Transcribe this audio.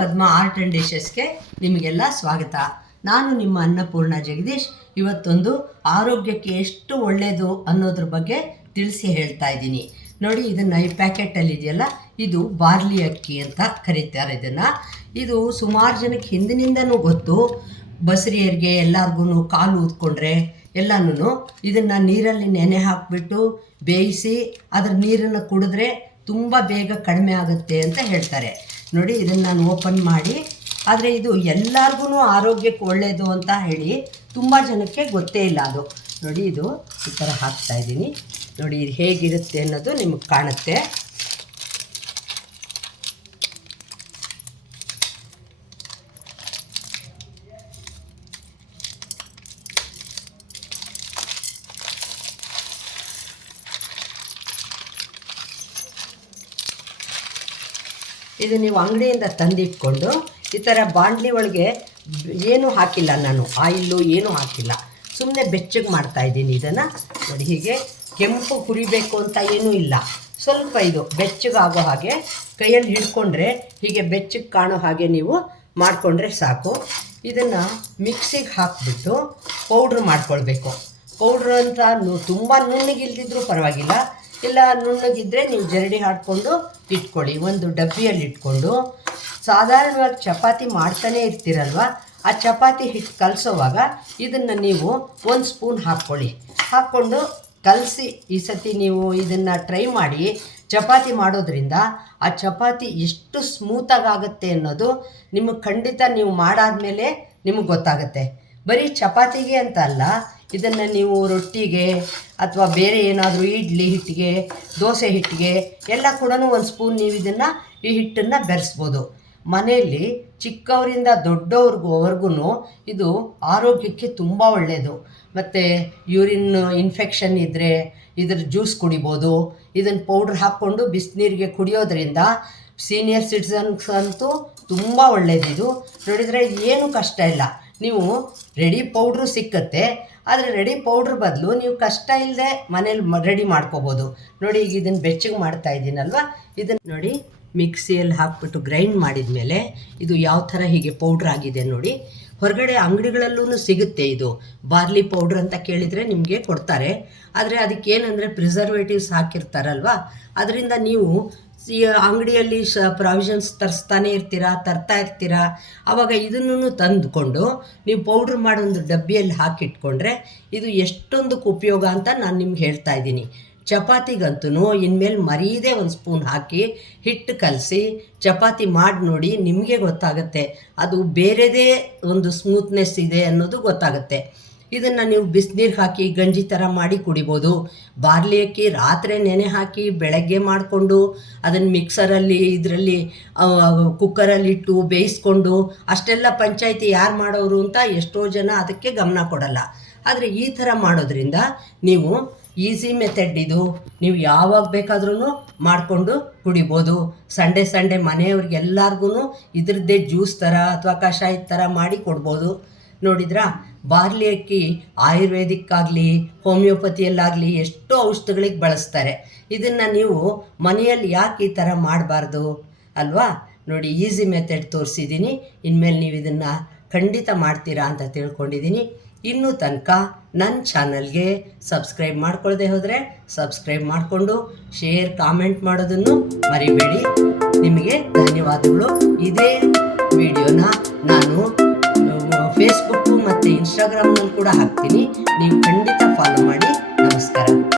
Padma art and ಡಿಶಸ್ಗೆ ನಿಮಗೆಲ್ಲ ಸ್ವಾಗತ. ನಾನು ನಿಮ್ಮ ಅನ್ನಪೂರ್ಣ ಜಗದೀಶ್. ಇವತ್ತೊಂದು ಆರೋಗ್ಯಕ್ಕೆ ಎಷ್ಟು ಒಳ್ಳೆಯದು ಅನ್ನೋದ್ರ ಬಗ್ಗೆ ತಿಳಿಸಿ ಹೇಳ್ತಾ ಇದ್ದೀನಿ. ನೋಡಿ, ಇದನ್ನು ಈ ಪ್ಯಾಕೆಟಲ್ಲಿ ಇದೆಯಲ್ಲ, ಇದು ಬಾರ್ಲಿ ಅಕ್ಕಿ ಅಂತ ಕರೀತಾರೆ ಇದನ್ನು. ಇದು ಸುಮಾರು ಜನಕ್ಕೆ ಹಿಂದಿನಿಂದನೂ ಗೊತ್ತು. ಬಸರಿಯರಿಗೆ ಎಲ್ಲರಿಗೂ ಕಾಲು ಊದ್ಕೊಂಡ್ರೆ ಎಲ್ಲನೂ ಇದನ್ನು ನೀರಲ್ಲಿ ನೆನೆ ಹಾಕಿಬಿಟ್ಟು ಬೇಯಿಸಿ ಅದ್ರ ನೀರನ್ನು ಕುಡಿದ್ರೆ ತುಂಬ ಬೇಗ ಕಡಿಮೆ ಆಗುತ್ತೆ ಅಂತ ಹೇಳ್ತಾರೆ. ನೋಡಿ, ಇದನ್ನು ನಾನು ಓಪನ್ ಮಾಡಿ, ಆದರೆ ಇದು ಎಲ್ಲರಿಗೂ ಆರೋಗ್ಯಕ್ಕೆ ಒಳ್ಳೆಯದು ಅಂತ ಹೇಳಿ ತುಂಬ ಜನಕ್ಕೆ ಗೊತ್ತೇ ಇಲ್ಲ ಅದು. ನೋಡಿ, ಇದು ಈ ಥರ ಹಾಕ್ತಾ ಇದ್ದೀನಿ. ನೋಡಿ, ಇದು ಹೇಗಿರುತ್ತೆ ಅನ್ನೋದು ನಿಮಗೆ ಕಾಣುತ್ತೆ. ಇದು ನೀವು ಅಂಗಡಿಯಿಂದ ತಂದಿಟ್ಕೊಂಡು ಈ ಥರ ಬಾಣಲಿ ಒಳಗೆ ಏನೂ ಹಾಕಿಲ್ಲ ನಾನು. ಆಯಿಲ್ಲು ಏನೂ ಹಾಕಿಲ್ಲ. ಸುಮ್ಮನೆ ಬೆಚ್ಚಗೆ ಮಾಡ್ತಾ ಇದ್ದೀನಿ ಇದನ್ನು. ನೋಡಿ, ಹೀಗೆ ಕೆಂಪು ಕುರಿಬೇಕು ಅಂತ ಏನೂ ಇಲ್ಲ. ಸ್ವಲ್ಪ ಇದು ಬೆಚ್ಚಗಾಗೋ ಹಾಗೆ ಕೈಯಲ್ಲಿ ಹಿಡ್ಕೊಂಡ್ರೆ ಹೀಗೆ ಬೆಚ್ಚಗೆ ಕಾಣೋ ಹಾಗೆ ನೀವು ಮಾಡಿಕೊಂಡ್ರೆ ಸಾಕು. ಇದನ್ನು ಮಿಕ್ಸಿಗೆ ಹಾಕಿಬಿಟ್ಟು ಪೌಡ್ರ್ ಮಾಡ್ಕೊಳ್ಬೇಕು. ಪೌಡ್ರ್ ಅಂತ ತುಂಬ ನುಣ್ಣಗಿಲ್ದಿದ್ರೂ ಪರವಾಗಿಲ್ಲ. ಇಲ್ಲ ನುಣ್ಣಗಿದ್ದರೆ ನೀವು ಜರಡಿ ಹಾಕ್ಕೊಂಡು ಇಟ್ಕೊಳ್ಳಿ. ಒಂದು ಡಬ್ಬಿಯಲ್ಲಿ ಇಟ್ಕೊಂಡು ಸಾಧಾರಣವಾಗಿ ಚಪಾತಿ ಮಾಡ್ತಾನೇ ಇರ್ತೀರಲ್ವ? ಆ ಚಪಾತಿ ಹಿಟ್ಟು ಕಲಸೋವಾಗ ಇದನ್ನು ನೀವು ಒಂದು ಸ್ಪೂನ್ ಹಾಕ್ಕೊಳ್ಳಿ. ಹಾಕ್ಕೊಂಡು ಕಲಸಿ ಈ ಸತಿ ನೀವು ಇದನ್ನು ಟ್ರೈ ಮಾಡಿ. ಚಪಾತಿ ಮಾಡೋದ್ರಿಂದ ಆ ಚಪಾತಿ ಎಷ್ಟು ಸ್ಮೂತಾಗಿ ಆಗುತ್ತೆ ಅನ್ನೋದು ನಿಮಗೆ ಖಂಡಿತ ನೀವು ಮಾಡಾದಮೇಲೆ ನಿಮಗೆ ಗೊತ್ತಾಗುತ್ತೆ. ಬರೀ ಚಪಾತಿಗೆ ಅಂತ ಅಲ್ಲ ಇದನ್ನು ನೀವು ರೊಟ್ಟಿಗೆ ಅಥವಾ ಬೇರೆ ಏನಾದರೂ ಇಡ್ಲಿ ಹಿಟ್ಟಿಗೆ, ದೋಸೆ ಹಿಟ್ಟಿಗೆ, ಎಲ್ಲ ಕೂಡ ಒಂದು ಸ್ಪೂನ್ ನೀವು ಇದನ್ನು ಈ ಹಿಟ್ಟನ್ನು ಬೆರೆಸ್ಬೋದು. ಮನೆಯಲ್ಲಿ ಚಿಕ್ಕವರಿಂದ ದೊಡ್ಡವ್ರಿಗೂವರೆಗೂ ಇದು ಆರೋಗ್ಯಕ್ಕೆ ತುಂಬ ಒಳ್ಳೆಯದು ಮತ್ತು ಯೂರಿನ್ ಇನ್ಫೆಕ್ಷನ್ ಇದ್ದರೆ ಇದ್ರ ಜ್ಯೂಸ್ ಕುಡಿಬೋದು. ಇದನ್ನು ಪೌಡ್ರ್ ಹಾಕ್ಕೊಂಡು ಬಿಸಿನೀರಿಗೆ ಕುಡಿಯೋದ್ರಿಂದ ಸೀನಿಯರ್ ಸಿಟಿಸನ್ಸ್ ಅಂತೂ ತುಂಬ ಒಳ್ಳೆಯದಿದು ನೋಡಿದರೆ ಏನು ಕಷ್ಟ ಇಲ್ಲ. ನೀವು ರೆಡಿ ಪೌಡ್ರು ಸಿಕ್ಕತ್ತೆ, ಆದರೆ ರೆಡಿ ಪೌಡ್ರ್ ಬದಲು ನೀವು ಕಷ್ಟ ಇಲ್ಲದೆ ಮನೇಲಿ ರೆಡಿ ಮಾಡ್ಕೋಬೋದು. ನೋಡಿ ಈಗ ಇದನ್ನು ಬೆಚ್ಚಗೆ ಮಾಡ್ತಾ ಇದ್ದೀನಲ್ವ ಇದನ್ನು ನೋಡಿ. ಮಿಕ್ಸಿಯಲ್ಲಿ ಹಾಕ್ಬಿಟ್ಟು ಗ್ರೈಂಡ್ ಮಾಡಿದ ಮೇಲೆ ಇದು ಯಾವ ಥರ ಹೀಗೆ ಪೌಡ್ರ್ ಆಗಿದೆ ನೋಡಿ. ಹೊರಗಡೆ ಅಂಗಡಿಗಳಲ್ಲೂ ಸಿಗುತ್ತೆ ಇದು. ಬಾರ್ಲಿ ಪೌಡ್ರ್ ಅಂತ ಕೇಳಿದರೆ ನಿಮಗೆ ಕೊಡ್ತಾರೆ. ಆದರೆ ಅದಕ್ಕೇನಂದರೆ ಪ್ರಿಸರ್ವೇಟಿವ್ಸ್ ಹಾಕಿರ್ತಾರಲ್ವ? ಅದರಿಂದ ನೀವು ಅಂಗಡಿಯಲ್ಲಿ ಶ ಪ್ರಾವಿಷನ್ಸ್ ತರಿಸ್ತಾನೆ ಇರ್ತೀರಾ, ತರ್ತಾ ಇರ್ತೀರಾ? ಆವಾಗ ಇದನ್ನು ತಂದುಕೊಂಡು ನೀವು ಪೌಡ್ರ್ ಮಾಡೋ ಒಂದು ಡಬ್ಬಿಯಲ್ಲಿ ಹಾಕಿಟ್ಕೊಂಡ್ರೆ ಇದು ಎಷ್ಟೊಂದಕ್ಕೆ ಉಪಯೋಗ ಅಂತ ನಾನು ನಿಮ್ಗೆ ಹೇಳ್ತಾ ಇದ್ದೀನಿ. ಚಪಾತಿಗಂತೂ ಇನ್ಮೇಲೆ ಮರೀದೇ ಒಂದು ಸ್ಪೂನ್ ಹಾಕಿ ಹಿಟ್ಟು ಕಲಸಿ ಚಪಾತಿ ಮಾಡಿ ನೋಡಿ ನಿಮಗೆ ಗೊತ್ತಾಗುತ್ತೆ. ಅದು ಬೇರೆದೇ ಒಂದು ಸ್ಮೂತ್ನೆಸ್ ಇದೆ ಅನ್ನೋದು ಗೊತ್ತಾಗುತ್ತೆ. ಇದನ್ನು ನೀವು ಬಿಸಿನೀರು ಹಾಕಿ ಗಂಜಿ ಥರ ಮಾಡಿ ಕುಡಿಬೋದು. ಬಾರ್ಲಿ ಅಕ್ಕಿ ರಾತ್ರಿ ನೆನೆ ಹಾಕಿ ಬೆಳಗ್ಗೆ ಮಾಡಿಕೊಂಡು ಅದನ್ನು ಮಿಕ್ಸರಲ್ಲಿ ಇದರಲ್ಲಿ ಕುಕ್ಕರಲ್ಲಿಟ್ಟು ಬೇಯಿಸ್ಕೊಂಡು ಅಷ್ಟೆಲ್ಲ ಪಂಚಾಯಿತಿ ಯಾರು ಮಾಡೋರು ಅಂತ ಎಷ್ಟೋ ಜನ ಅದಕ್ಕೆ ಗಮನ ಕೊಡಲ್ಲ. ಆದರೆ ಈ ಥರ ಮಾಡೋದ್ರಿಂದ ನೀವು ಈಸಿ ಮೆಥಡ್ ಇದು. ನೀವು ಯಾವಾಗ ಬೇಕಾದ್ರೂ ಮಾಡಿಕೊಂಡು ಕುಡಿಬೋದು. ಸಂಡೇ ಸಂಡೇ ಮನೆಯವ್ರಿಗೆಲ್ಲರಿಗೂ ಇದ್ರದ್ದೇ ಜ್ಯೂಸ್ ಥರ ಅಥವಾ ಕಷಾಯ ಥರ ಮಾಡಿ ಕೊಡ್ಬೋದು. ನೋಡಿದ್ರಾ? ಬಾರ್ಲಿ ಅಕ್ಕಿ ಆಯುರ್ವೇದಿಕ್ಕಾಗಲಿ, ಹೋಮಿಯೋಪತಿಯಲ್ಲಾಗಲಿ ಎಷ್ಟೋ ಔಷಧಗಳಿಗೆ ಬಳಸ್ತಾರೆ. ಇದನ್ನು ನೀವು ಮನೆಯಲ್ಲಿ ಯಾಕೆ ಈ ಥರ ಮಾಡಬಾರ್ದು? ಅಲ್ವಾ? ನೋಡಿ ಈಸಿ ಮೆಥಡ್ ತೋರಿಸಿದ್ದೀನಿ ಇನ್ಮೇಲೆ ನೀವು ಇದನ್ನು ಖಂಡಿತ ಮಾಡ್ತೀರಾ ಅಂತ ತಿಳ್ಕೊಂಡಿದ್ದೀನಿ ಇನ್ನೂ ತನಕ ನನ್ನ ಚಾನಲ್ಗೆ ಸಬ್ಸ್ಕ್ರೈಬ್ ಮಾಡ್ಕೊಳ್ಳದೆ ಹೋದರೆ ಸಬ್ಸ್ಕ್ರೈಬ್ ಮಾಡಿಕೊಂಡು ಶೇರ್, ಕಾಮೆಂಟ್ ಮಾಡೋದನ್ನು ಮರಿಬೇಡಿ. ನಿಮಗೆ ಧನ್ಯವಾದಗಳು. ಇದೇ ವಿಡಿಯೋನ ನಾನು ಫೇಸ್ಬುಕ್ಕು ಮತ್ತು ಇನ್ಸ್ಟಾಗ್ರಾಮ್ನಲ್ಲಿ ಕೂಡ ಹಾಕ್ತೀನಿ. ನೀವು ಖಂಡಿತ ಫಾಲೋ ಮಾಡಿ.